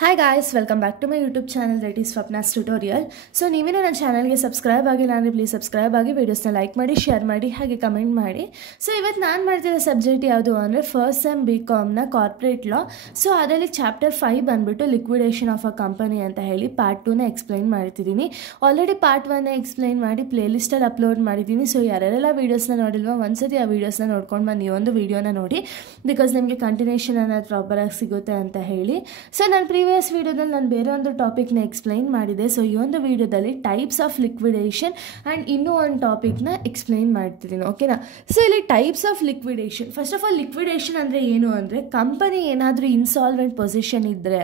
Hi guys, welcome back to my YouTube channel that is Swapna's Tutorial. So ನೀವೇನೋ ನನ್ನ ಚಾನಲ್ಗೆ subscribe ಆಗಿಲ್ಲ ಅಂದರೆ ಪ್ಲೀಸ್ ಸಬ್ಸ್ಕ್ರೈಬ್ ಆಗಿ ವಿಡಿಯೋಸ್ನ ಲೈಕ್ ಮಾಡಿ ಶೇರ್ ಮಾಡಿ ಹಾಗೆ ಕಮೆಂಟ್ ಮಾಡಿ. ಸೊ ಇವತ್ತು ನಾನು ಮಾಡ್ತಿರೋ ಸಬ್ಜೆಕ್ಟ್ ಯಾವುದು ಅಂದರೆ ಫಸ್ಟ್ ಸೆಮ್ BComನ ಕಾರ್ಪೊರೇಟ್ ಲಾ. ಸೊ ಅದರಲ್ಲಿ ಚಾಪ್ಟರ್ 5 ಬಂದುಬಿಟ್ಟು ಲಿಕ್ವಿಡೇಷನ್ ಆಫ್ ಅ ಕಂಪನಿ ಅಂತ ಹೇಳಿ ಪಾರ್ಟ್ 2ನ ಎಕ್ಸ್ಪ್ಲೈನ್ ಮಾಡ್ತಿದ್ದೀನಿ. ಆಲ್ರೆಡಿ ಪಾರ್ಟ್ 1ನ ಎಕ್ಸ್ಪ್ಲೈನ್ ಮಾಡಿ ಪ್ಲೇಲಿಸ್ಟಲ್ಲಿ ಅಪ್ಲೋಡ್ ಮಾಡಿದ್ದೀನಿ. ಸೊ ಯಾರೆಲ್ಲ ವೀಡಿಯೋಸ್ನ ನೋಡಿಲ್ವೋ ಒಂದ್ಸತಿ ಆ ವೀಡಿಯೋಸ್ನ ನೋಡ್ಕೊಂಡು ಬಂದು ಈ ಒಂದು ವೀಡಿಯೋನ ನೋಡಿ, ಬಿಕಾಸ್ ನಿಮಗೆ ಕಂಟಿನ್ಯೂಷನ್ ಅನ್ನೋದು ಪ್ರಾಪರಾಗಿ ಸಿಗುತ್ತೆ ಅಂತ ಹೇಳಿ. ಸೊ ನಾನು ಪ್ರೀವಿಯಸ್ ವಿಡಿಯೋದಲ್ಲಿ ನಾನು ಬೇರೆ ಒಂದು ಟಾಪಿಕ್ನ ಎಕ್ಸ್ಪ್ಲೈನ್ ಮಾಡಿದೆ. ಸೊ ಈ ಒಂದು ವಿಡಿಯೋದಲ್ಲಿ ಟೈಪ್ಸ್ ಆಫ್ ಲಿಕ್ವಿಡೇಷನ್ ಆ್ಯಂಡ್ ಇನ್ನೂ ಒಂದು ಟಾಪಿಕ್ನ ಎಕ್ಸ್ಪ್ಲೈನ್ ಮಾಡ್ತಿದ್ದೀನಿ, ಓಕೆನಾ. ಸೊ ಇಲ್ಲಿ types of liquidation, first of all liquidation ಅಂದರೆ ಏನು ಅಂದರೆ ಕಂಪನಿ ಏನಾದರೂ ಇನ್ಸಾಲ್ವೆಂಟ್ ಪೊಸಿಷನ್ ಇದ್ದರೆ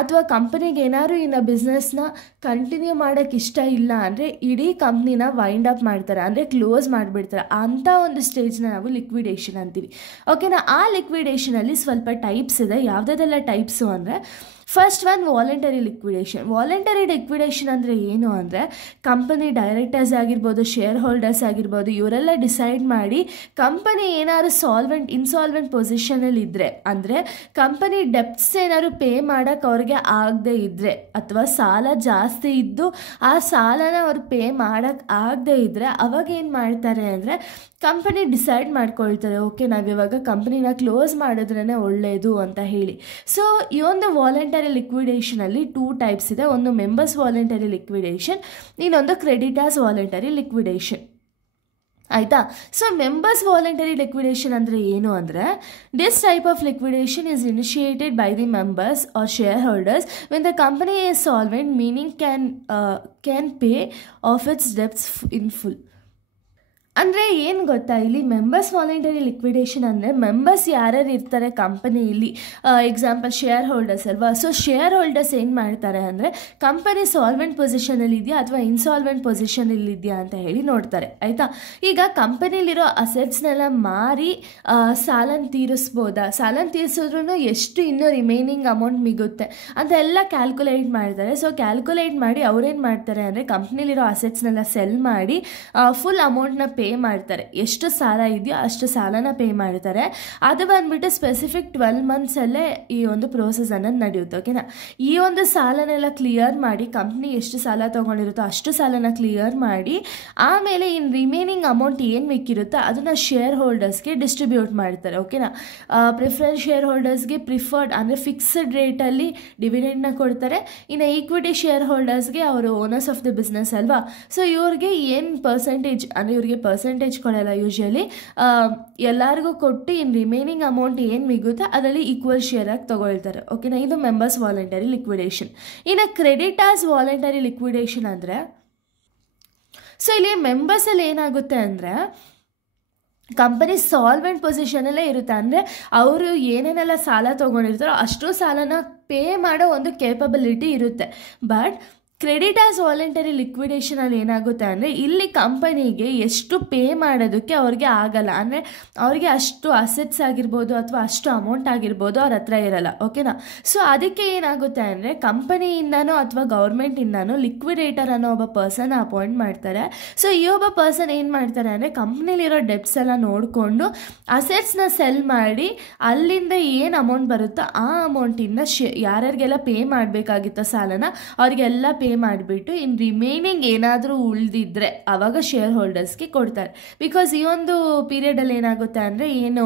ಅಥವಾ ಕಂಪನಿಗೆ ಏನಾದ್ರು ಇನ್ನು ಬಿಸ್ನೆಸ್ನ ಕಂಟಿನ್ಯೂ ಮಾಡೋಕ್ಕೆ ಇಷ್ಟ ಇಲ್ಲ ಅಂದರೆ ಇಡೀ ಕಂಪ್ನಿನ ವೈಂಡ್ ಅಪ್ ಮಾಡ್ತಾರೆ, ಅಂದರೆ ಕ್ಲೋಸ್ ಮಾಡಿಬಿಡ್ತಾರೆ. ಅಂಥ ಒಂದು ಸ್ಟೇಜ್ನ ನಾವು ಲಿಕ್ವಿಡೇಷನ್ ಅಂತೀವಿ, ಓಕೆನಾ. ಆ ಲಿಕ್ವಿಡೇಷನಲ್ಲಿ ಸ್ವಲ್ಪ ಟೈಪ್ಸ್ ಇದೆ. ಯಾವುದೆಲ್ಲ ಟೈಪ್ಸು ಅಂದರೆ first one voluntary liquidation. Voluntary liquidation ಅಂದರೆ ಏನು ಅಂದರೆ ಕಂಪನಿ ಡೈರೆಕ್ಟರ್ಸ್ ಆಗಿರ್ಬೋದು, ಶೇರ್ ಹೋಲ್ಡರ್ಸ್ ಆಗಿರ್ಬೋದು, ಇವರೆಲ್ಲ ಡಿಸೈಡ್ ಮಾಡಿ ಕಂಪನಿ ಏನಾದ್ರು ಇನ್ಸಾಲ್ವೆಂಟ್ ಪೊಸಿಷನಲ್ಲಿ ಇದ್ದರೆ, ಅಂದರೆ ಕಂಪನಿ ಡೆಪ್ಟ್ಸ್ ಏನಾದ್ರು ಪೇ ಮಾಡೋಕ್ಕೆ ಅವ್ರಿಗೆ ಆಗದೆ ಇದ್ದರೆ ಅಥವಾ ಸಾಲ ಜಾಸ್ತಿ ಇದ್ದು ಆ ಸಾಲನ ಅವ್ರು ಪೇ ಮಾಡೋಕ್ಕೆ ಆಗದೆ ಇದ್ದರೆ ಅವಾಗ ಏನು ಮಾಡ್ತಾರೆ ಅಂದರೆ ಕಂಪನಿ ಡಿಸೈಡ್ ಮಾಡ್ಕೊಳ್ತಾರೆ, ಓಕೆ ನಾವಿವಾಗ ಕಂಪ್ನಿನ ಕ್ಲೋಸ್ ಮಾಡಿದ್ರೇ ಒಳ್ಳೆಯದು ಅಂತ ಹೇಳಿ. ಸೊ ಈ ಒಂದು ವಾಲಂಟರಿ ಲಿಕ್ವಿಡೇಷನಲ್ಲಿ 2 ಟೈಪ್ಸ್ ಇದೆ. ಒಂದು ಮೆಂಬರ್ಸ್ ವಾಲಂಟರಿ ಲಿಕ್ವಿಡೇಷನ್, ಇನ್ನೊಂದು ಕ್ರೆಡಿಟರ್ಸ್ ವಾಲಂಟರಿ ಲಿಕ್ವಿಡೇಷನ್, ಆಯಿತಾ. ಸೊ ಮೆಂಬರ್ಸ್ ವಾಲಂಟರಿ ಲಿಕ್ವಿಡೇಷನ್ ಅಂದರೆ ಏನು ಅಂದರೆ this type of liquidation is initiated by the members or share holders when the company is solvent, meaning can pay off its debts in full. ಅಂದರೆ ಏನು ಗೊತ್ತಾ, ಇಲ್ಲಿ members voluntary liquidation ಅಂದರೆ members ಯಾರ್ಯಾರು ಇರ್ತಾರೆ ಕಂಪನಿಯಲ್ಲಿ, ಎಕ್ಸಾಂಪಲ್ ಶೇರ್ ಹೋಲ್ಡರ್ಸ್ ಅಲ್ವಾ. So share holders ಏನು ಮಾಡ್ತಾರೆ ಅಂದರೆ ಕಂಪನಿ ಸಾಲ್ವೆಂಟ್ ಪೊಸಿಷನಲ್ಲಿ ಇದೆಯಾ ಅಥವಾ ಇನ್ಸಾಲ್ವೆಂಟ್ ಪೊಸಿಷನಲ್ಲಿ ಇದೆಯಾ ಅಂತ ಹೇಳಿ ನೋಡ್ತಾರೆ, ಆಯಿತಾ. ಈಗ ಕಂಪನಿಲಿರೋ ಅಸೆಟ್ಸ್ನೆಲ್ಲ ಮಾರಿ ಸಾಲನ ತೀರಿಸ್ಬೋದಾ, ಸಾಲನ ತೀರಿಸಿದ್ರೂ ಎಷ್ಟು ಇನ್ನೂ ರಿಮೈನಿಂಗ್ ಅಮೌಂಟ್ ಮಿಗುತ್ತೆ ಅಂತ ಎಲ್ಲ ಕ್ಯಾಲ್ಕುಲೇಟ್ ಮಾಡ್ತಾರೆ. ಸೊ ಕ್ಯಾಲ್ಕುಲೇಟ್ ಮಾಡಿ ಅವ್ರೇನು ಮಾಡ್ತಾರೆ ಅಂದರೆ ಕಂಪ್ನಿಲಿರೋ ಅಸೆಟ್ಸ್ನೆಲ್ಲ ಸೆಲ್ ಮಾಡಿ ಫುಲ್ ಅಮೌಂಟ್ನ ಪೇ ಮಾಡ್ತಾರೆ. ಎಷ್ಟು ಸಾಲ ಇದೆಯೋ ಅಷ್ಟು ಸಾಲನ ಪೇ ಮಾಡ್ತಾರೆ. ಅದು ಬಂದ್ಬಿಟ್ಟು ಸ್ಪೆಸಿಫಿಕ್ 12 ಮಂತ್ಸಲ್ಲೇ ಈ ಒಂದು ಪ್ರೋಸೆಸ್ ಅನ್ನೋದು ನಡೆಯುತ್ತೆ, ಓಕೆನಾ. ಈ ಒಂದು ಸಾಲನೆಲ್ಲ ಕ್ಲಿಯರ್ ಮಾಡಿ ಕಂಪ್ನಿ ಎಷ್ಟು ಸಾಲ ತೊಗೊಂಡಿರುತ್ತೋ ಅಷ್ಟು ಸಾಲನ ಕ್ಲಿಯರ್ ಮಾಡಿ ಆಮೇಲೆ ಇನ್ನು ರಿಮೈನಿಂಗ್ ಅಮೌಂಟ್ ಏನು ಮಿಕ್ಕಿರುತ್ತೋ ಅದನ್ನು ಶೇರ್ ಹೋಲ್ಡರ್ಸ್ಗೆ ಡಿಸ್ಟ್ರಿಬ್ಯೂಟ್ ಮಾಡ್ತಾರೆ, ಓಕೆನಾ. ಪ್ರಿಫರೆನ್ಸ್ ಶೇರ್ ಹೋಲ್ಡರ್ಸ್ಗೆ ಪ್ರಿಫರ್ಡ್ ಅಂದರೆ ಫಿಕ್ಸ್ಡ್ ರೇಟಲ್ಲಿ ಡಿವಿಡೆಂಡ್ನ ಕೊಡ್ತಾರೆ. ಇನ್ನು ಈಕ್ವಿಟಿ ಶೇರ್ ಹೋಲ್ಡರ್ಸ್ಗೆ ಅವರು ಓನರ್ಸ್ ಆಫ್ ದ ಬಿಸ್ನೆಸ್ ಅಲ್ವಾ. ಸೊ ಇವ್ರಿಗೆ ಏನು ಪರ್ಸೆಂಟೇಜ್ ಅಂದರೆ ಇವ್ರಿಗೆ ಪರ್ಸೆಂಟೇಜ್ ಕೊಡಲ್ಲ ಯೂಶಲಿ, ಎಲ್ಲರಿಗೂ ಕೊಟ್ಟು ಇನ್ನು ರಿಮೈನಿಂಗ್ ಅಮೌಂಟ್ ಏನು ಮಿಗುತ್ತೆ ಅದರಲ್ಲಿ ಈಕ್ವಲ್ ಶೇರ್ ಆಗಿ ತೊಗೊಳ್ತಾರೆ, ಓಕೆನಾ. ಇದು ಮೆಂಬರ್ಸ್ ವಾಲಂಟರಿ ಲಿಕ್ವಿಡೇಷನ್. ಇನ್ನು ಕ್ರೆಡಿಟರ್ಸ್ ವಾಲಂಟರಿ ಲಿಕ್ವಿಡೇಷನ್ ಅಂದರೆ ಸೊ ಇಲ್ಲಿ ಮೆಂಬರ್ಸಲ್ಲಿ ಏನಾಗುತ್ತೆ ಅಂದರೆ ಕಂಪನಿ ಸಾಲ್ವೆಂಟ್ ಪೊಸಿಷನಲ್ಲೇ ಇರುತ್ತೆ, ಅಂದರೆ ಅವರು ಏನೇನೆಲ್ಲ ಸಾಲ ತೊಗೊಂಡಿರ್ತಾರೋ ಅಷ್ಟು ಸಾಲನ ಪೇ ಮಾಡೋ ಒಂದು ಕೇಪಬಿಲಿಟಿ ಇರುತ್ತೆ. ಬಟ್ ಕ್ರೆಡಿಟರ್ಸ್ ವಾಲಂಟರಿ ಲಿಕ್ವಿಡೇಷನಲ್ಲಿ ಏನಾಗುತ್ತೆ ಅಂದರೆ ಇಲ್ಲಿ ಕಂಪನಿಗೆ ಎಷ್ಟು ಪೇ ಮಾಡೋದಕ್ಕೆ ಅವ್ರಿಗೆ ಆಗಲ್ಲ, ಅಂದರೆ ಅವ್ರಿಗೆ ಅಷ್ಟು ಅಸೆಟ್ಸ್ ಆಗಿರ್ಬೋದು ಅಥವಾ ಅಷ್ಟು ಅಮೌಂಟ್ ಆಗಿರ್ಬೋದು ಅವ್ರ ಹತ್ರ ಇರಲ್ಲ, ಓಕೆನಾ. ಸೊ ಅದಕ್ಕೆ ಏನಾಗುತ್ತೆ ಅಂದರೆ ಕಂಪನಿಯಿಂದನೋ ಅಥವಾ ಗೌರ್ಮೆಂಟಿಂದನೋ ಲಿಕ್ವಿಡೇಟರ್ ಅನ್ನೋ ಒಬ್ಬ ಪರ್ಸನ್ ಅಪಾಯಿಂಟ್ ಮಾಡ್ತಾರೆ. ಸೊ ಈ ಒಬ್ಬ ಪರ್ಸನ್ ಏನು ಮಾಡ್ತಾರೆ ಅಂದರೆ ಕಂಪ್ನಿಲಿರೋ ಡೆಪ್ಟ್ಸ್ ಎಲ್ಲ ನೋಡಿಕೊಂಡು ಅಸೆಟ್ಸ್ನ ಸೆಲ್ ಮಾಡಿ ಅಲ್ಲಿಂದ ಏನು ಅಮೌಂಟ್ ಬರುತ್ತೋ ಆ ಅಮೌಂಟಿಂದ ಯಾರ್ಯಾರಿಗೆಲ್ಲ ಪೇ ಮಾಡಬೇಕಾಗಿತ್ತೋ ಸಾಲನ ಅವ್ರಿಗೆಲ್ಲ ಪೇ ಮಾಡಿಬಿಟ್ಟು ಇನ್ನು ರಿಮೈನಿಂಗ್ ಏನಾದರೂ ಉಳಿದಿದ್ರೆ ಆವಾಗ ಶೇರ್ ಹೋಲ್ಡರ್ಸ್ಗೆ ಕೊಡ್ತಾರೆ. ಬಿಕಾಸ್ ಈ ಒಂದು ಪೀರಿಯಡಲ್ಲಿ ಏನಾಗುತ್ತೆ ಅಂದರೆ ಏನು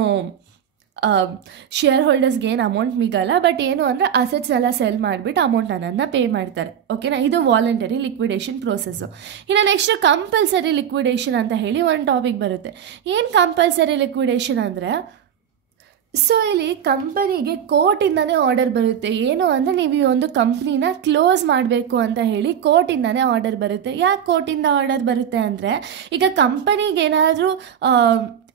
ಶೇರ್ ಹೋಲ್ಡರ್ಸ್ಗೆ ಏನು ಅಮೌಂಟ್ ಮಿಗಲ್ಲ, ಬಟ್ ಏನು ಅಂದರೆ ಅಸೆಟ್ಸ್ ಎಲ್ಲ ಸೆಲ್ ಮಾಡಿಬಿಟ್ಟು ಅಮೌಂಟ್ ಅನ್ನೋದನ್ನ ಪೇ ಮಾಡ್ತಾರೆ, ಓಕೆನಾ. ಇದು ವಾಲಂಟರಿ ಲಿಕ್ವಿಡೇಷನ್ ಪ್ರೋಸೆಸ್ಸು. ಇನ್ನು ನೆಕ್ಸ್ಟ್ ಕಂಪಲ್ಸರಿ ಲಿಕ್ವಿಡೇಷನ್ ಅಂತ ಹೇಳಿ ಒಂದು ಟಾಪಿಕ್ ಬರುತ್ತೆ. ಏನು ಕಂಪಲ್ಸರಿ ಲಿಕ್ವಿಡೇಷನ್ ಅಂದರೆ ಸೊ ಇಲ್ಲಿ ಕಂಪನಿಗೆ ಕೋರ್ಟಿಂದನೇ ಆರ್ಡರ್ ಬರುತ್ತೆ. ಏನು ಅಂದರೆ ನೀವು ಈ ಒಂದು ಕಂಪ್ನಿನ ಕ್ಲೋಸ್ ಮಾಡಬೇಕು ಅಂತ ಹೇಳಿ ಕೋರ್ಟಿಂದನೇ ಆರ್ಡರ್ ಬರುತ್ತೆ. ಯಾಕೆ ಕೋರ್ಟಿಂದ ಆರ್ಡರ್ ಬರುತ್ತೆ ಅಂದರೆ ಈಗ ಕಂಪನಿಗೆ ಏನಾದರೂ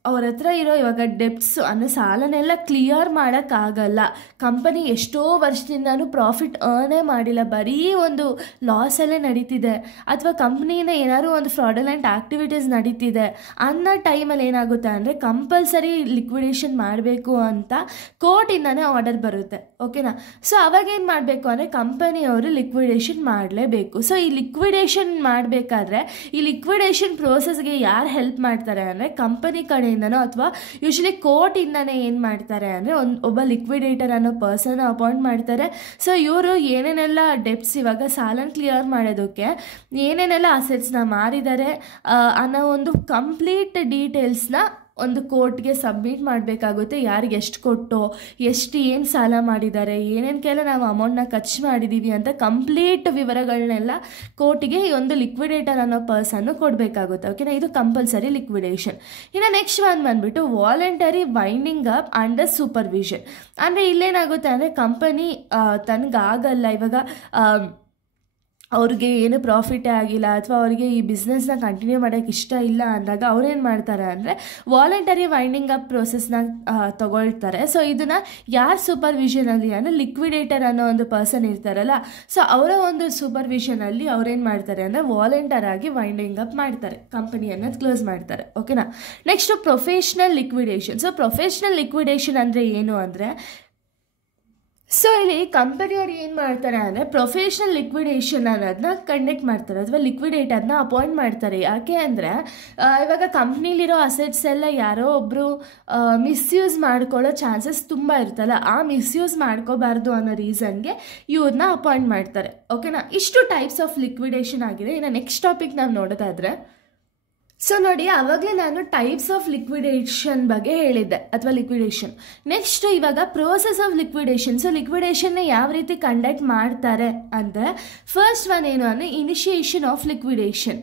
ಅವ್ರ ಹತ್ರ ಇರೋ ಇವಾಗ ಡೆಪ್ಟ್ಸ್ ಅಂದರೆ ಸಾಲನೆಲ್ಲ ಕ್ಲಿಯರ್ ಮಾಡೋಕ್ಕಾಗಲ್ಲ, ಕಂಪನಿ ಎಷ್ಟೋ ವರ್ಷದಿಂದನೂ ಪ್ರಾಫಿಟ್ ಅರ್ನೇ ಮಾಡಿಲ್ಲ, ಬರೀ ಒಂದು ಲಾಸಲ್ಲೇ ನಡೀತಿದೆ, ಅಥವಾ ಕಂಪ್ನಿಯಿಂದ ಏನಾದರೂ ಒಂದು ಫ್ರಾಡಲೆಂಟ್ ಆ್ಯಕ್ಟಿವಿಟೀಸ್ ನಡೀತಿದೆ ಅನ್ನೋ ಟೈಮಲ್ಲಿ ಏನಾಗುತ್ತೆ ಅಂದರೆ ಕಂಪಲ್ಸರಿ ಲಿಕ್ವಿಡೇಷನ್ ಮಾಡಬೇಕು ಅಂತ ಕೋರ್ಟಿಂದನೇ ಆರ್ಡರ್ ಬರುತ್ತೆ, ಓಕೆನಾ. ಸೊ ಅವಾಗೇನು ಮಾಡಬೇಕು ಅಂದರೆ ಕಂಪನಿಯವರು ಲಿಕ್ವಿಡೇಷನ್ ಮಾಡಲೇಬೇಕು. ಸೊ ಈ ಲಿಕ್ವಿಡೇಷನ್ ಮಾಡಬೇಕಾದ್ರೆ ಈ ಲಿಕ್ವಿಡೇಷನ್ ಪ್ರೋಸೆಸ್ಗೆ ಯಾರು ಹೆಲ್ಪ್ ಮಾಡ್ತಾರೆ ಅಂದರೆ ಕಂಪನಿ ಕಡೆ ಕಡೆಯಿಂದನೋ ಅಥವಾ ಯೂಶಲಿ ಕೋರ್ಟಿಂದನೇ ಏನು ಮಾಡ್ತಾರೆ ಅಂದರೆ ಒಬ್ಬ ಲಿಕ್ವಿಡೇಟರ್ ಅನ್ನೋ ಪರ್ಸನ್ ಅಪಾಯಿಂಟ್ ಮಾಡ್ತಾರೆ. ಸೊ ಇವರು ಏನೇನೆಲ್ಲ ಡೆಪ್ಸ್ ಇವಾಗ ಸಾಲನ ಕ್ಲಿಯರ್ ಮಾಡೋದಕ್ಕೆ ಏನೇನೆಲ್ಲ ಅಸೆಟ್ಸ್ನ ಮಾರಿದ್ದಾರೆ ಅನ್ನೋ ಒಂದು ಕಂಪ್ಲೀಟ್ ಡೀಟೇಲ್ಸ್ನ ಒಂದು ಕೋರ್ಟ್ಗೆ ಸಬ್ಮಿಟ್ ಮಾಡಬೇಕಾಗುತ್ತೆ. ಯಾರಿಗೆ ಎಷ್ಟು ಕೊಟ್ಟು ಎಷ್ಟು ಏನು ಸಾಲ ಮಾಡಿದ್ದಾರೆ, ಏನೇನಕ್ಕೆಲ್ಲ ನಾವು ಅಮೌಂಟ್ನ ಖರ್ಚು ಮಾಡಿದ್ದೀವಿ ಅಂತ ಕಂಪ್ಲೀಟ್ ವಿವರಗಳನ್ನೆಲ್ಲ ಕೋರ್ಟಿಗೆ ಈ ಒಂದು ಲಿಕ್ವಿಡೇಟರ್ ಅನ್ನೋ ಪರ್ಸನ್ನು ಕೊಡಬೇಕಾಗುತ್ತೆ. ಓಕೆನಾ, ಇದು ಕಂಪಲ್ಸರಿ ಲಿಕ್ವಿಡೇಷನ್. ಇನ್ನು ನೆಕ್ಸ್ಟ್ ಒಂದು ಬಂದುಬಿಟ್ಟು voluntary winding up under supervision. ಅಂದರೆ ಇಲ್ಲೇನಾಗುತ್ತೆ ಅಂದರೆ ಕಂಪನಿ ತನಗಾಗಲ್ಲ, ಇವಾಗ ಅವ್ರಿಗೆ ಏನು ಪ್ರಾಫಿಟೇ ಆಗಿಲ್ಲ ಅಥವಾ ಅವರಿಗೆ ಈ ಬಿಸ್ನೆಸ್ನ ಕಂಟಿನ್ಯೂ ಮಾಡೋಕ್ಕೆ ಇಷ್ಟ ಇಲ್ಲ ಅಂದಾಗ ಅವ್ರೇನು ಮಾಡ್ತಾರೆ ಅಂದರೆ ವಾಲಂಟರಿ ವೈಂಡಿಂಗ್ ಅಪ್ ಪ್ರೋಸೆಸ್ನ ತಗೊಳ್ತಾರೆ. ಸೊ ಇದನ್ನು ಯಾರು ಸೂಪರ್ವಿಷನಲ್ಲಿ ಅಂದರೆ ಲಿಕ್ವಿಡೇಟರ್ ಅನ್ನೋ ಒಂದು ಪರ್ಸನ್ ಇರ್ತಾರಲ್ಲ, ಸೊ ಅವರ ಒಂದು ಸೂಪರ್ವಿಷನಲ್ಲಿ ಅವ್ರೇನು ಮಾಡ್ತಾರೆ ಅಂದರೆ ವಾಲಂಟರ್ ಆಗಿ ವೈಂಡಿಂಗ್ ಅಪ್ ಮಾಡ್ತಾರೆ, ಕಂಪನಿಯನ್ನು ಕ್ಲೋಸ್ ಮಾಡ್ತಾರೆ. ಓಕೆನಾ, next professional liquidation. So professional liquidation ಅಂದರೆ ಏನು ಅಂದರೆ, ಸೊ ಇಲ್ಲಿ ಕಂಪನಿಯವ್ರು ಏನು ಮಾಡ್ತಾರೆ ಅಂದರೆ ಪ್ರೊಫೆಷ್ನಲ್ ಲಿಕ್ವಿಡೇಷನ್ ಅನ್ನೋದನ್ನ ಕಂಡಕ್ಟ್ ಮಾಡ್ತಾರೆ ಅಥವಾ ಲಿಕ್ವಿಡೇಟರ್ನ ಅಪಾಯಿಂಟ್ ಮಾಡ್ತಾರೆ. ಯಾಕೆ ಅಂದರೆ ಇವಾಗ ಕಂಪ್ನಿಲಿರೋ ಅಸೆಟ್ಸ್ ಎಲ್ಲ ಯಾರೋ ಒಬ್ಬರು ಮಿಸ್ಯೂಸ್ ಮಾಡ್ಕೊಳ್ಳೋ ಚಾನ್ಸಸ್ ತುಂಬ ಇರ್ತಲ್ಲ, ಆ ಮಿಸ್ಯೂಸ್ ಮಾಡ್ಕೋಬಾರ್ದು ಅನ್ನೋ ರೀಸನ್ಗೆ ಇವ್ರನ್ನ ಅಪಾಯಿಂಟ್ ಮಾಡ್ತಾರೆ. ಓಕೆನಾ, ಇಷ್ಟು ಟೈಪ್ಸ್ ಆಫ್ ಲಿಕ್ವಿಡೇಷನ್ ಆಗಿದೆ. ಇನ್ನು ನೆಕ್ಸ್ಟ್ ಟಾಪಿಕ್ ನಾವು ನೋಡೋದಾದರೆ, ಸೊ ನೋಡಿ ಆವಾಗಲೇ ನಾನು ಟೈಪ್ಸ್ ಆಫ್ ಲಿಕ್ವಿಡೇಷನ್ ಬಗ್ಗೆ ಹೇಳಿದ್ದೆ ಅಥವಾ ಲಿಕ್ವಿಡೇಷನ್. ನೆಕ್ಸ್ಟ್ ಇವಾಗ ಪ್ರೋಸೆಸ್ ಆಫ್ ಲಿಕ್ವಿಡೇಷನ್. ಸೊ ಲಿಕ್ವಿಡೇಷನ್ನ ಯಾವ ರೀತಿ ಕಂಡಕ್ಟ್ ಮಾಡ್ತಾರೆ ಅಂದರೆ, ಫಸ್ಟ್ ಒನ್ ಏನು ಅಂದರೆ ಇನಿಷಿಯೇಷನ್ ಆಫ್ ಲಿಕ್ವಿಡೇಷನ್.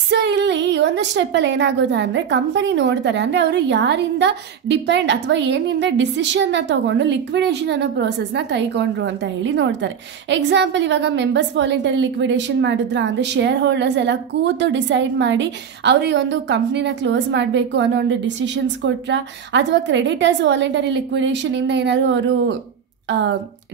ಸೊ ಇಲ್ಲಿ ಒಂದು ಸ್ಟೆಪ್ಪಲ್ಲಿ ಏನಾಗುತ್ತೆ ಅಂದರೆ ಕಂಪನಿ ನೋಡ್ತಾರೆ ಅಂದರೆ ಅವರು ಯಾರಿಂದ ಡಿಪೆಂಡ್ ಅಥವಾ ಏನಿಂದ ಡಿಸಿಷನ್ನ ತೊಗೊಂಡು ಲಿಕ್ವಿಡೇಷನ್ ಅನ್ನೋ ಪ್ರೋಸೆಸ್ನ ಕೈಗೊಂಡ್ರು ಅಂತ ಹೇಳಿ ನೋಡ್ತಾರೆ. ಎಕ್ಸಾಂಪಲ್ ಇವಾಗ ಮೆಂಬರ್ಸ್ ವಾಲಂಟರಿ ಲಿಕ್ವಿಡೇಷನ್ ಮಾಡಿದ್ರ ಅಂದರೆ ಶೇರ್ ಹೋಲ್ಡರ್ಸ್ ಎಲ್ಲ ಕೂತು ಡಿಸೈಡ್ ಮಾಡಿ ಅವ್ರಿಗೆ ಒಂದು ಕಂಪ್ನಿನ ಕ್ಲೋಸ್ ಮಾಡಬೇಕು ಅನ್ನೋ ಒಂದು ಡಿಸಿಷನ್ಸ್ ಕೊಟ್ರ, ಅಥವಾ ಕ್ರೆಡಿಟರ್ಸ್ ವಾಲಂಟರಿ ಲಿಕ್ವಿಡೇಷನಿಂದ ಏನಾದರೂ ಅವರು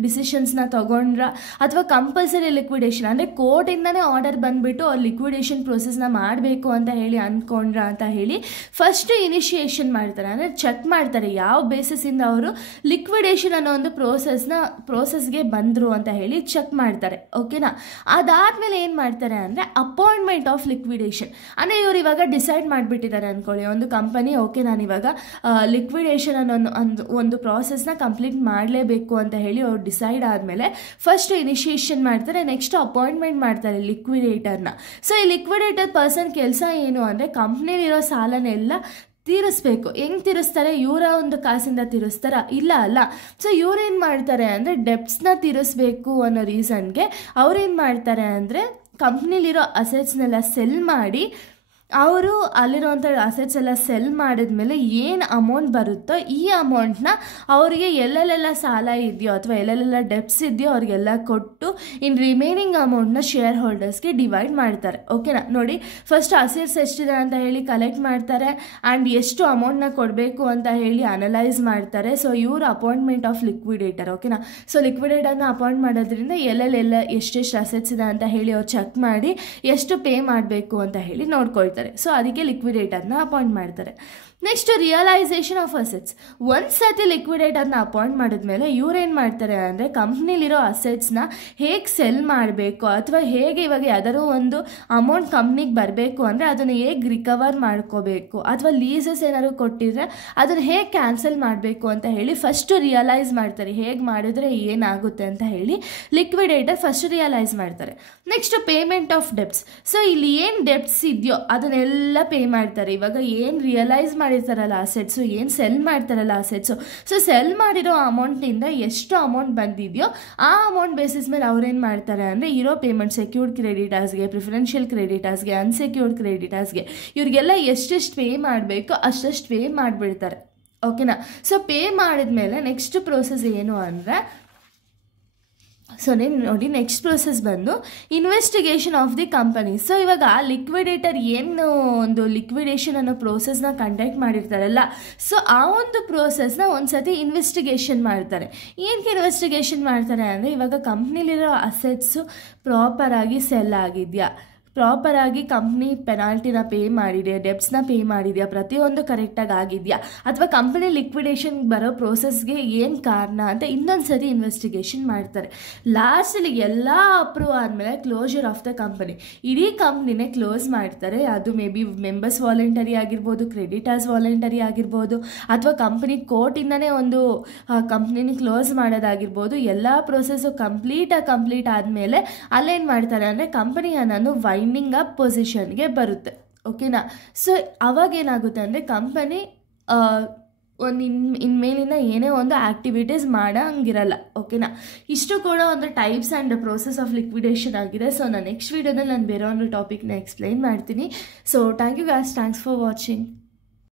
ಡಿಸಿಷನ್ಸ್ನ ತೊಗೊಂಡ್ರ, ಅಥವಾ ಕಂಪಲ್ಸರಿ ಲಿಕ್ವಿಡೇಷನ್ ಅಂದರೆ ಕೋರ್ಟಿಂದನೇ ಆರ್ಡರ್ ಬಂದುಬಿಟ್ಟು ಅವ್ರು ಲಿಕ್ವಿಡೇಷನ್ ಪ್ರೋಸೆಸ್ನ ಮಾಡಬೇಕು ಅಂತ ಹೇಳಿ ಅಂದ್ಕೊಂಡ್ರ ಅಂತ ಹೇಳಿ ಫಸ್ಟ್ ಇನಿಷಿಯೇಷನ್ ಮಾಡ್ತಾರೆ. ಅಂದರೆ ಚೆಕ್ ಮಾಡ್ತಾರೆ ಯಾವ ಬೇಸಿಸಿಂದ ಅವರು ಲಿಕ್ವಿಡೇಷನ್ ಅನ್ನೋ ಒಂದು ಪ್ರೋಸೆಸ್ಗೆ ಬಂದರು ಅಂತ ಹೇಳಿ ಚೆಕ್ ಮಾಡ್ತಾರೆ. ಓಕೆನಾ, ಅದಾದಮೇಲೆ ಏನು ಮಾಡ್ತಾರೆ ಅಂದರೆ ಅಪಾಯಿಂಟ್ಮೆಂಟ್ ಆಫ್ ಲಿಕ್ವಿಡೇಷನ್. ಅಂದರೆ ಇವರು ಇವಾಗ ಡಿಸೈಡ್ ಮಾಡಿಬಿಟ್ಟಿದ್ದಾರೆ ಅಂದ್ಕೊಳ್ಳಿ, ಒಂದು ಕಂಪನಿ ಓಕೆ ನಾನಿವಾಗ ಲಿಕ್ವಿಡೇಷನ್ ಅನ್ನೋ ಒಂದು ಪ್ರಾಸೆಸ್ನ ಕಂಪ್ಲೀಟ್ ಮಾಡಲೇಬೇಕು ಅಂತ ಹೇಳಿ ಅವ್ರು ಡಿಸೈಡ್ ಆದಮೇಲೆ ಫಸ್ಟ್ ಇನಿಷಿಯೇಷನ್ ಮಾಡ್ತಾರೆ, ನೆಕ್ಸ್ಟ್ ಅಪಾಯಿಂಟ್ಮೆಂಟ್ ಮಾಡ್ತಾರೆ ಲಿಕ್ವಿಡೇಟರ್ನ. ಸೊ ಈ ಲಿಕ್ವಿಡೇಟರ್ ಪರ್ಸನ್ ಕೆಲಸ ಏನು ಅಂದರೆ ಕಂಪ್ನಿಲಿರೋ ಸಾಲನೆಲ್ಲ ತೀರಿಸ್ಬೇಕು. ಹೆಂಗೆ ತೀರಿಸ್ತಾರೆ? ಇವರ ಒಂದು ಕಾಸಿಂದ ತೀರಿಸ್ತಾರ? ಇಲ್ಲ ಅಲ್ಲ. ಸೊ ಇವ್ರೇನು ಮಾಡ್ತಾರೆ ಅಂದರೆ ಡೆಪ್ಸ್ನ ತೀರಿಸ್ಬೇಕು ಅನ್ನೋ ರೀಸನ್ಗೆ ಅವ್ರೇನು ಮಾಡ್ತಾರೆ ಅಂದರೆ ಕಂಪ್ನಿಲಿರೋ ಅಸೆಟ್ಸ್ನೆಲ್ಲ ಸೆಲ್ ಮಾಡಿ ಅವರು ಅಲ್ಲಿರುವಂಥ ಅಸೆಟ್ಸ್ ಎಲ್ಲ ಸೆಲ್ ಮಾಡಿದ್ಮೇಲೆ ಏನು ಅಮೌಂಟ್ ಬರುತ್ತೋ ಈ ಅಮೌಂಟ್ನ ಅವರಿಗೆ ಎಲ್ಲೆಲ್ಲೆಲ್ಲ ಸಾಲ ಇದೆಯೋ ಅಥವಾ ಎಲ್ಲೆಲ್ಲೆಲ್ಲ ಡೆಪ್ಸ್ ಇದೆಯೋ ಅವ್ರಿಗೆಲ್ಲ ಕೊಟ್ಟು ಇನ್ನು ರಿಮೈನಿಂಗ್ ಅಮೌಂಟ್ನ ಶೇರ್ ಹೋಲ್ಡರ್ಸ್ಗೆ ಡಿವೈಡ್ ಮಾಡ್ತಾರೆ. ಓಕೆನಾ, ನೋಡಿ ಫಸ್ಟ್ ಅಸೆಟ್ಸ್ ಎಷ್ಟಿದೆ ಅಂತ ಹೇಳಿ ಕಲೆಕ್ಟ್ ಮಾಡ್ತಾರೆ ಆ್ಯಂಡ್ ಎಷ್ಟು ಅಮೌಂಟ್ನ ಕೊಡಬೇಕು ಅಂತ ಹೇಳಿ ಅನಲೈಸ್ ಮಾಡ್ತಾರೆ. ಸೊ ಇವರು ಅಪಾಯಿಂಟ್ಮೆಂಟ್ ಆಫ್ ಲಿಕ್ವಿಡೇಟರ್. ಓಕೆನಾ, ಸೊ ಲಿಕ್ವಿಡೇಟರ್ನ ಅಪಾಯಿಂಟ್ ಮಾಡೋದ್ರಿಂದ ಎಲ್ಲೆಲ್ಲೆಲ್ಲ ಎಷ್ಟೆಷ್ಟು ಅಸೆಟ್ಸ್ ಇದೆ ಅಂತ ಹೇಳಿ ಅವ್ರು ಚೆಕ್ ಮಾಡಿ ಎಷ್ಟು ಪೇ ಮಾಡಬೇಕು ಅಂತ ಹೇಳಿ ನೋಡ್ಕೊಳ್ತಾರೆ. ಸೊ ಅದಕ್ಕೆ ಲಿಕ್ವಿಡೇಟರ್ನ ಅಪಾಯಿಂಟ್ ಮಾಡ್ತಾರೆ. Next realisation of assets. ಒಂದು ಸತಿ ಲಿಕ್ವಿಡೇಟರ್ನ ಅಪಾಯಿಂಟ್ ಮಾಡಿದ್ಮೇಲೆ ಇವ್ರೇನು ಮಾಡ್ತಾರೆ ಅಂದರೆ ಕಂಪ್ನಿಲಿರೋ ಅಸೆಟ್ಸ್ನ ಹೇಗೆ ಸೆಲ್ ಮಾಡಬೇಕು ಅಥವಾ ಹೇಗೆ ಇವಾಗ ಯಾವ್ದಾದ್ರು ಒಂದು ಅಮೌಂಟ್ ಕಂಪ್ನಿಗೆ ಬರಬೇಕು ಅಂದರೆ ಅದನ್ನು ಹೇಗೆ ರಿಕವರ್ ಮಾಡ್ಕೋಬೇಕು ಅಥವಾ ಲೀಸಸ್ ಏನಾದ್ರು ಕೊಟ್ಟಿದ್ರೆ ಅದನ್ನು ಹೇಗೆ ಕ್ಯಾನ್ಸಲ್ ಮಾಡಬೇಕು ಅಂತ ಹೇಳಿ ಫಸ್ಟು ರಿಯಲೈಸ್ ಮಾಡ್ತಾರೆ. ಹೇಗೆ ಮಾಡಿದ್ರೆ ಏನಾಗುತ್ತೆ ಅಂತ ಹೇಳಿ ಲಿಕ್ವಿಡೇಟರ್ ಫಸ್ಟ್ ರಿಯಲೈಸ್ ಮಾಡ್ತಾರೆ. Next payment of depths. So ಇಲ್ಲಿ ಏನು ಡೆಪ್ಸ್ ಇದೆಯೋ ಅದನ್ನೆಲ್ಲ ಪೇ ಮಾಡ್ತಾರೆ. ಇವಾಗ ಏನು ರಿಯಲೈಸ್ ಮಾಡಿರ್ತಾರಲ್ಲ ಅಸೆಟ್ಸು, ಏನು ಸೆಲ್ ಮಾಡ್ತಾರಲ್ಲ ಅಸೆಟ್ಸು, ಸೊ ಸೆಲ್ ಮಾಡಿರೋ ಅಮೌಂಟಿಂದ ಎಷ್ಟು ಅಮೌಂಟ್ ಬಂದಿದೆಯೋ ಆ ಅಮೌಂಟ್ ಬೇಸಿಸ್ ಮೇಲೆ ಅವ್ರೇನು ಮಾಡ್ತಾರೆ ಅಂದರೆ ಇರೋ ಪೇಮೆಂಟ್ ಸೆಕ್ಯೂರ್ಡ್ ಕ್ರೆಡಿಟರ್ಸ್ಗೆ, ಪ್ರಿಫರೆನ್ಷಿಯಲ್ ಕ್ರೆಡಿಟರ್ಸ್ಗೆ, ಅನ್ಸೆಕ್ಯೂರ್ಡ್ ಕ್ರೆಡಿಟರ್ಸ್ಗೆ ಇವ್ರಿಗೆಲ್ಲ ಎಷ್ಟೆಷ್ಟು ಪೇ ಮಾಡಬೇಕು ಅಷ್ಟಷ್ಟು ಪೇ ಮಾಡಿಬಿಡ್ತಾರೆ. ಓಕೆನಾ, ಸೊ ಪೇ ಮಾಡಿದ್ಮೇಲೆ ನೆಕ್ಸ್ಟ್ ಪ್ರೋಸೆಸ್ ಏನು ಅಂದರೆ, ಸೊ ನೋಡಿ ನೆಕ್ಸ್ಟ್ ಪ್ರೋಸೆಸ್ ಬಂದು investigation of the company. So ಇವಾಗ ಲಿಕ್ವಿಡೇಟರ್ ಏನು ಒಂದು ಲಿಕ್ವಿಡೇಷನ್ ಅನ್ನೋ ಪ್ರೋಸೆಸ್ನ ಕಂಡಕ್ಟ್ ಮಾಡಿರ್ತಾರಲ್ಲ, ಸೊ ಆ ಒಂದು ಪ್ರೋಸೆಸ್ನ ಒಂದು ಸತಿ ಇನ್ವೆಸ್ಟಿಗೇಷನ್ ಮಾಡ್ತಾರೆ. ಏನಕ್ಕೆ ಇನ್ವೆಸ್ಟಿಗೇಷನ್ ಮಾಡ್ತಾರೆ ಅಂದರೆ ಇವಾಗ ಕಂಪ್ನಿಲಿರೋ ಅಸೆಟ್ಸು ಪ್ರಾಪರಾಗಿ ಸೆಲ್ ಆಗಿದೆಯಾ, ಪ್ರಾಪರಾಗಿ ಕಂಪ್ನಿ ಪೆನಾಲ್ಟಿನ ಪೇ ಮಾಡಿದೆ, ಡೆಬ್ಟ್ಸ್ನ ಪೇ ಮಾಡಿದೆಯಾ, ಪ್ರತಿಯೊಂದು ಕರೆಕ್ಟಾಗಿ ಆಗಿದೆಯಾ, ಅಥವಾ ಕಂಪನಿ ಲಿಕ್ವಿಡೇಷನ್ ಬರೋ ಪ್ರೋಸೆಸ್ಗೆ ಏನು ಕಾರಣ ಅಂತ ಇನ್ನೊಂದು ಸರಿ ಇನ್ವೆಸ್ಟಿಗೇಷನ್ ಮಾಡ್ತಾರೆ. ಲಾಸ್ಟಲ್ಲಿ ಎಲ್ಲ ಅಪ್ರೂವ್ ಆದಮೇಲೆ ಕ್ಲೋಜರ್ ಆಫ್ ದ ಕಂಪನಿ, ಇಡೀ ಕಂಪ್ನಿನೇ ಕ್ಲೋಸ್ ಮಾಡ್ತಾರೆ. ಅದು ಮೇ ಬಿ ಮೆಂಬರ್ಸ್ ವಾಲಂಟರಿ ಆಗಿರ್ಬೋದು, ಕ್ರೆಡಿಟರ್ಸ್ ವಾಲಂಟರಿ ಆಗಿರ್ಬೋದು, ಅಥವಾ ಕಂಪನಿ ಕೋರ್ಟಿಂದನೇ ಒಂದು ಕಂಪ್ನಿನ ಕ್ಲೋಸ್ ಮಾಡೋದಾಗಿರ್ಬೋದು. ಎಲ್ಲ ಪ್ರೋಸೆಸ್ಸು ಕಂಪ್ಲೀಟ್ ಆದಮೇಲೆ ಅಲ್ಲೇನು ಮಾಡ್ತಾರೆ ಅಂದರೆ ಕಂಪನಿ ಅನ್ನೋದು ವೈಂಡಿಂಗ್ ಅಪ್ ಪೊಸಿಷನ್ಗೆ ಬರುತ್ತೆ. ಓಕೆನಾ? ಸೊ ಅವಾಗೇನಾಗುತ್ತೆ ಅಂದರೆ ಕಂಪನಿ ಒಂದು ಇನ್ಮೇಲಿನ ಏನೇ ಒಂದು ಆ್ಯಕ್ಟಿವಿಟೀಸ್ ಮಾಡೋಂಗಿರಲ್ಲ. ಓಕೆನಾ? ಇಷ್ಟು ಕೂಡ ಒಂದು types and process of liquidation ಆಗಿದೆ. ಸೊ ನಾನು ನೆಕ್ಸ್ಟ್ ವೀಡಿಯೋದಲ್ಲಿ ನಾನು ಬೇರೆ ಒಂದು ಟಾಪಿಕ್ನ ಎಕ್ಸ್ಪ್ಲೈನ್ ಮಾಡ್ತೀನಿ. So thank you guys, thanks for watching.